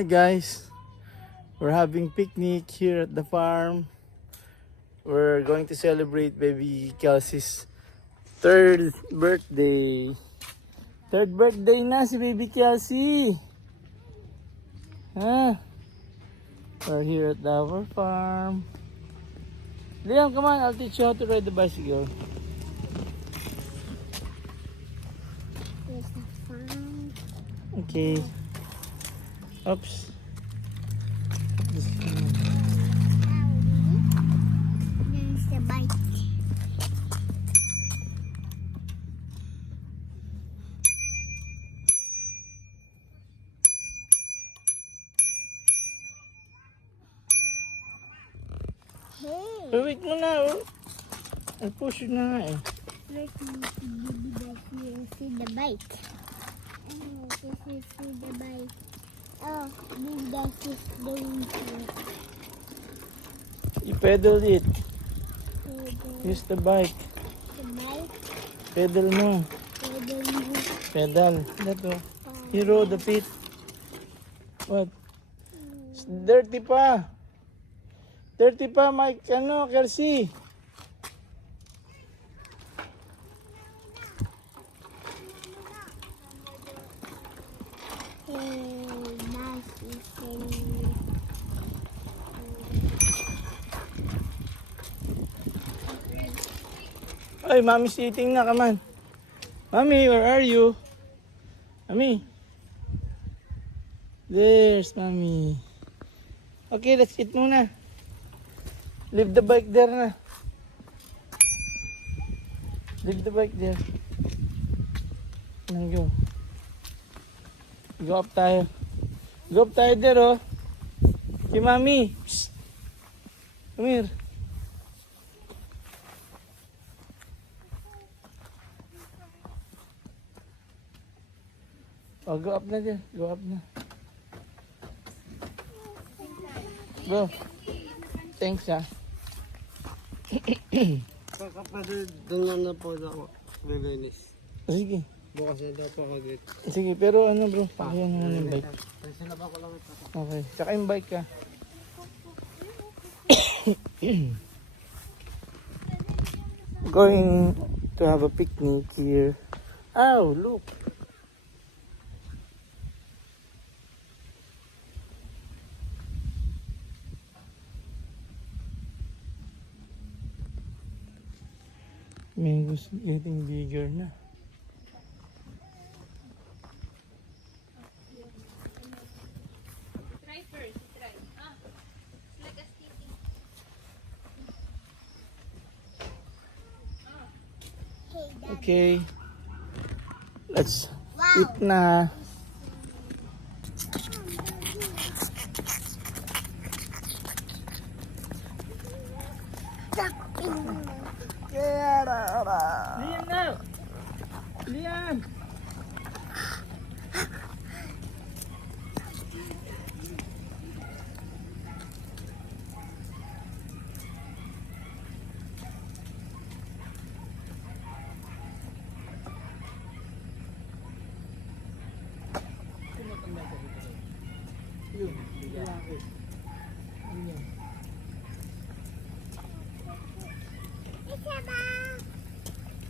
Hi guys, we're having picnic here at the farm. We're going to celebrate baby Kelsey's third birthday. Third birthday na si baby Kelsey. Huh? We're here at our farm. Liam, come on, I'll teach you how to ride the bicycle. There's the farm. Okay. Oops. There's the bike. Hey, Wait mo na, oh. I'll push you na nga eh. let me see the bike. Oh, this is the bike. Oh, this bike is going to You pedal it. the Use the bike. bike. Pedal mo. Pedal. That oh. Hero the feet. What? It's dirty pa. Dirty pa, Mike. Ano, Kelsey? Ay, mommy's eating na. Come on. Mommy, where are you? Mommy. There's mommy. Okay, let's eat muna. Leave the bike there na. Leave the bike there. Go. Go up tayo. Go up tayo there, oh. Si mommy. Psst. Come here. Oh, go up na there. Go up na. Go. Thanks, ah. Kapatid, doon na po ako. Belinis. Sige. Bukas na daw po ako dito. Sige, pero ano bro, pakiyan naman yung bike. Sila ba ko lang ito? Okay, saka yung bike ka. Going to have a picnic here. Oh, look. Mango's getting bigger na. Try first, try. Like a sticky. Okay. Let's eat na. Liam na! Liam!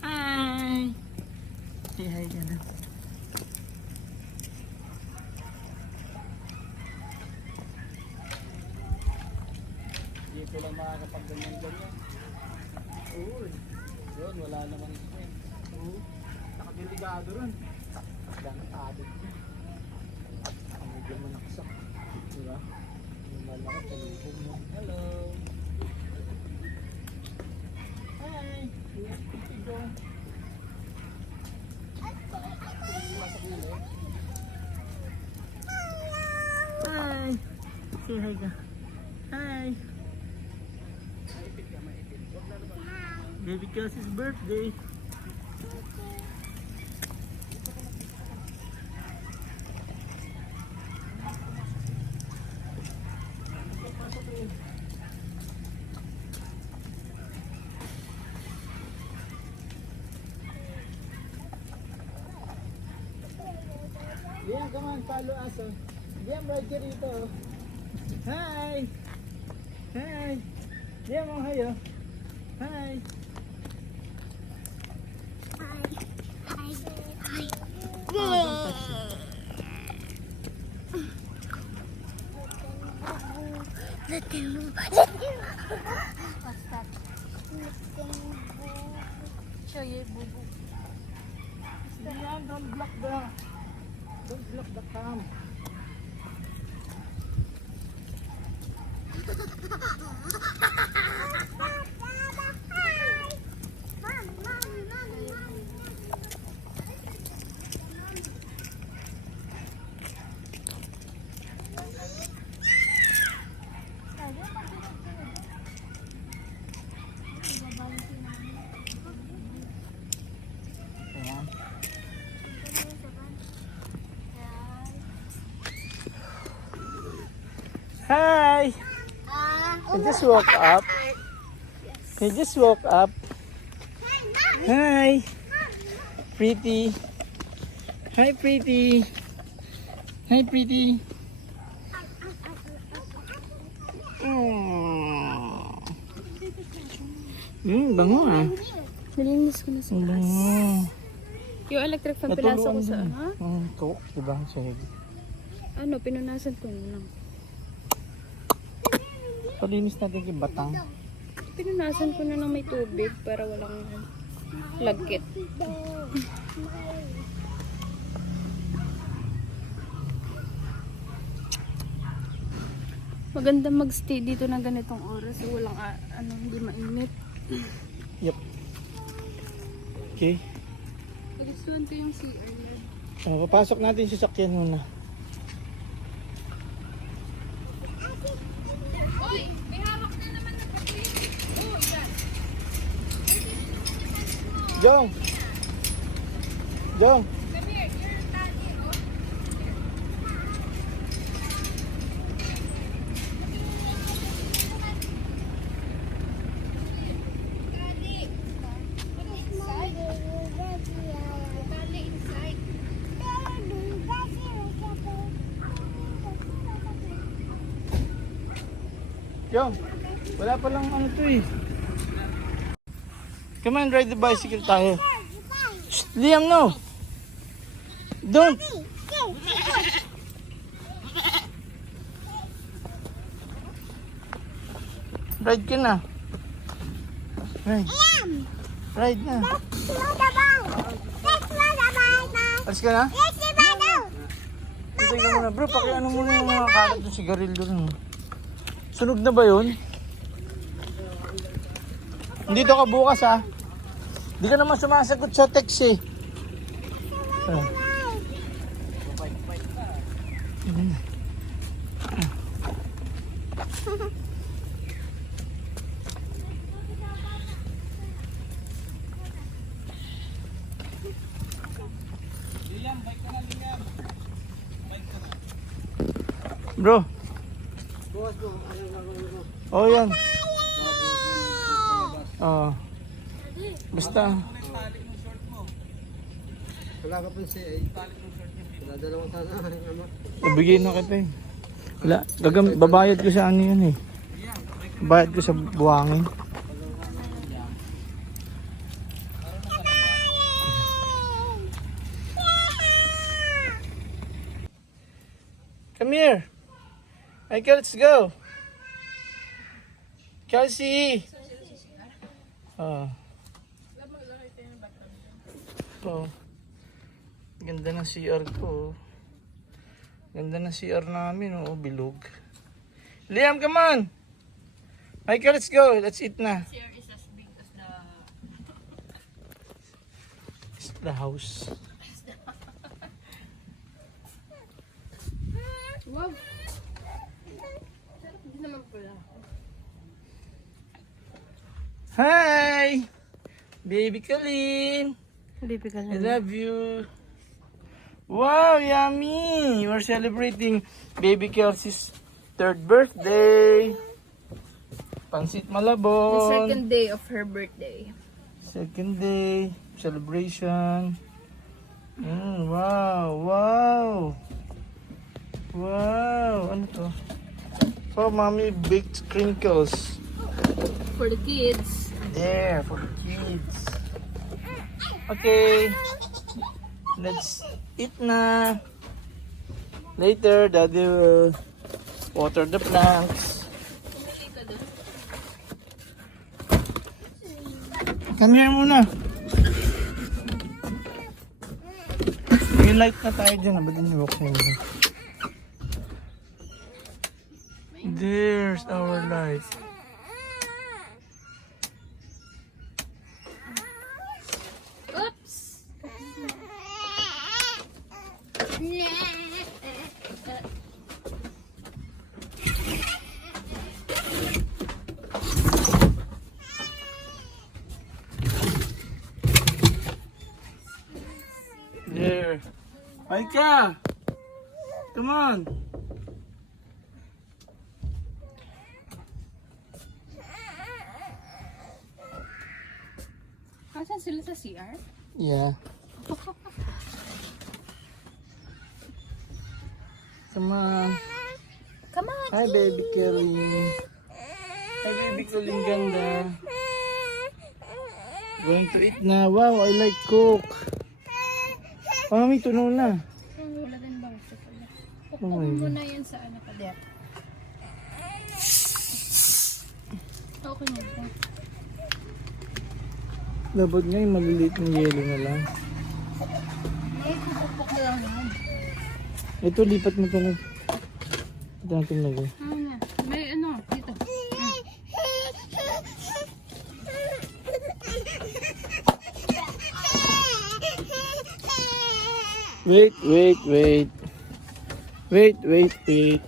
Hi! Say hi ka na. Dito lang makakapag-ganyan-ganyan. Oo. Yun, wala naman spring. Oo. Nakadelikado ron. Ganang adik niya. Ang medyo manaksak. Diba? Yung malaki sa lubog mo. Hello! Hi! Go. Hi! Say hi ka. Hi! Baby Kelsey's birthday. Yeah, come on, follow us. Liam, right ka rito. Hi! Hi! Liam, oh, hi oh. Hi! Show you, bubu. Liam, don't block the cam. Ayan. Hi! I just woke up. I just woke up. Hi! Pretty. Hi, pretty. Hi, pretty. Bango ah. Nalinis ko na sa Ang bango. Yung electric fan pilasa ko sa ano? Ito, diba? Sige. Ano, pinunasan ko na lang. Palinis natin kay Batang. Pinunasan ko na ng may tubig para walang lagkit. Maganda magstay dito ng ganitong oras. Walang hindi mainit. Yep. Okay. Nagustuhan ko yung CR niya. Papasok natin sa sakyan muna. Uy! May hawak na naman na pati. Oh, yan. Jong! Jong! Come here. You're daddy. Oh. Daddy. Daddy inside. Jong! Wala pa lang ano to eh. Come on, ride the bicycle tayo. Shh, Liam, no! Don't! Ride ka na. Ride. Ride na. Alis ka na? Ito ka muna. Bro, pakiano muna yung mga kalat ng sigarilyo rin. Sunog na ba yun? Dito ka bukas ha. Di ka naman sumasagot sa text eh. Ah. Bro. Oh yan. Oh. Basta. Wala ka pa siya eh. Wala dalawang sana. Nabigay na kita eh. Wala. Babayad ko sa ano yun eh. Babayad ko sa buwangin. Come here. Okay, let's go. Kelsey. Oh. Oh. Ganda ng CR ko. Ganda ng CR namin, oh, bilog. Liam, come on. Michael, let's go. Let's eat na. CR is as big as The house. wow. Hindi naman pala. Hi! Baby Colleen. Baby ka I love you. Wow, yummy! We're celebrating baby Kelsey's 3rd birthday. Pansit The Malabon. second day of her birthday. Second day. Celebration. Wow, wow. Wow, ano to? Oh, mommy baked crinkles. For the kids. There, for the kids. Okay. Let's eat na. Later, daddy will water the plants. Come here muna. May light na tayo dyan. Ba't din yung walk na. There's our light. Oops! There. Aika! Come on! Asan sila sa CR? Yeah. Come on. Come on! Hi, baby Kelly. Hi, baby Kelly. Ganda. Going to eat na. Wow, I like Coke. Mami, tunaw na. Wala din ba? Oh my Upo God. muna yan sa ano ka der. Okay na ito. Dapat nga yung maliliit na yelo na lang. Ay, pupukpok na lang naman. Ito, lipat mo ito na. Ito natin lagay. Ano na? May ano, dito. Wait, wait, wait. Wait, wait, wait.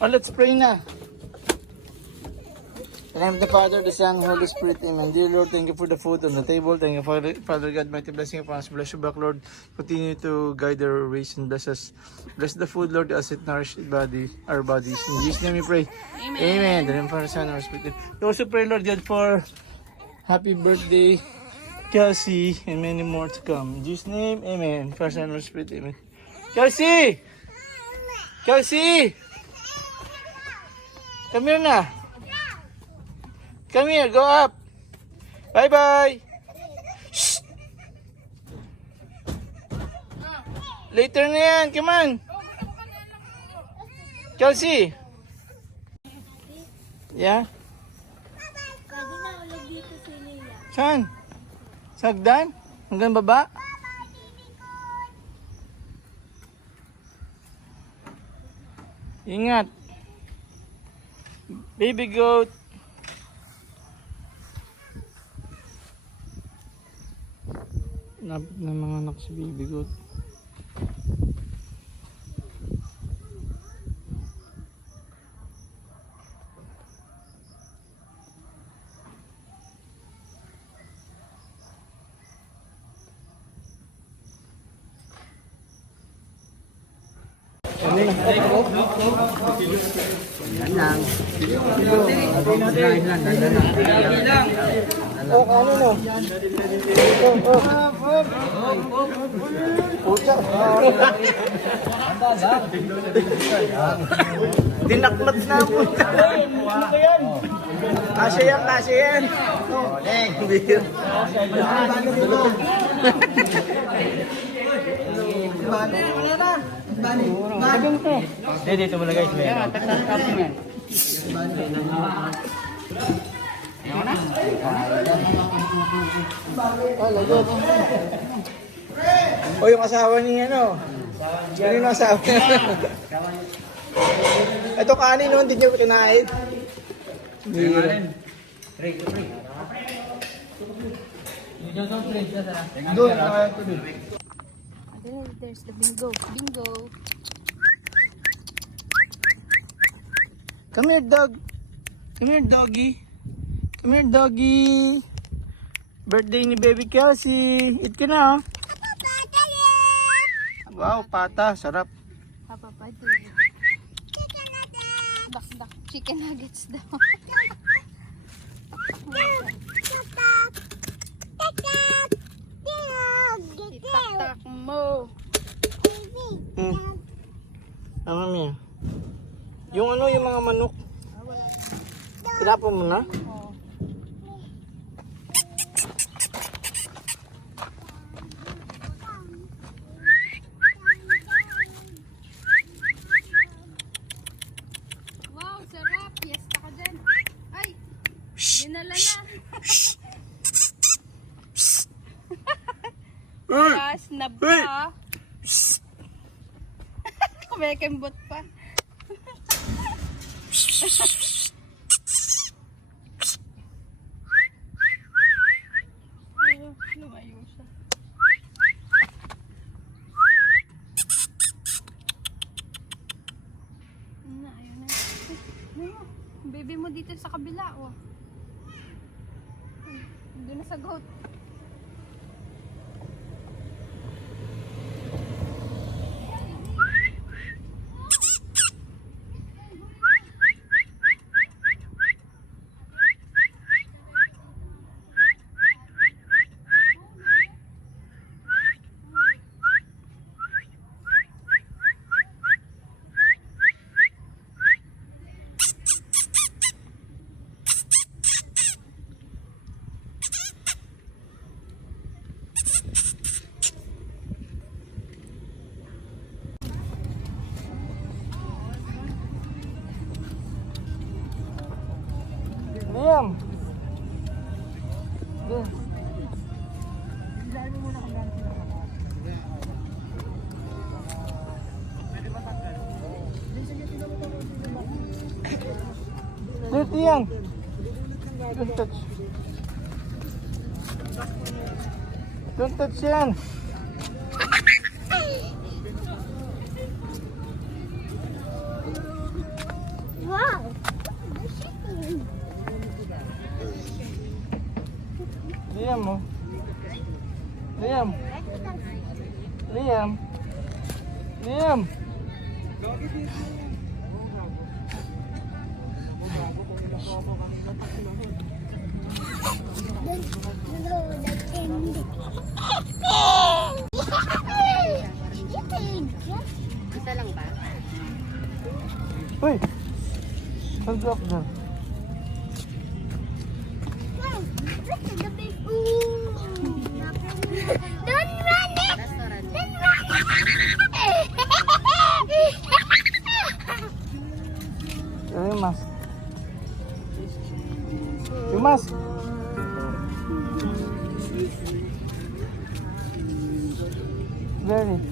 Oh, let's pray na. In the name of the Father, the Son, and Holy Spirit, Amen. Dear Lord, thank you for the food on the table. Thank you, Father God, mighty blessing upon us. Bless you back, Lord. Continue to guide our ways and bless us. Bless the food, Lord, as it nourishes our bodies. In Jesus' name we pray. Amen. Amen. In the name of the Father, Son, and Holy Spirit. We also pray, Lord God, for happy birthday, Kelsey, and many more to come. In Jesus' name, Amen. Father, Son, and Holy Spirit, Amen. Kelsey! Kelsey! Come here na. Come here, go up. Bye-bye. Shh. Later na yan, come on. Kelsey. Yeah? Pwede na ulit dito si Leia. Saan? Sagdan? Hanggang baba? Ingat. Baby goat. Napit na mga anak si baby goat. Oh, ano no? Pucha. Dinaklat na po. Ano yan? Kasya yan, kasya yan. Beer. Dito mo lagay. O yung asawa ni ano? Ano yung asawa niya? Ito kanin no, hindi niyo kinain. Doon, There's the bingo. Bingo. come here, dog. Come here, doggy. Come here, doggy. Birthday ni Baby Kelsey. Eat ka na, oh. Wow, pata. Sarap. Papapati. Dak-dak. Chicken nuggets daw. Itak-tak mo. Ano niya? Yung ano, yung mga manok. Tinapon mo na? Oo. Wow, sarap. Fiesta ka dyan. Ay, dinala na. Snap pa. Kumekembot pa. Lumayo siya. Ayun na. Baby mo dito sa kabila, oh. Doon na sa goat. Liam. Dirty yan. Don't touch. Don't touch yan. Wow. Liam, oh. Liam. Liam. Liam. Isa lang ba? Uy. Hold up na. Don't run it! Don't run Ano yung mask? Yung mask. Very.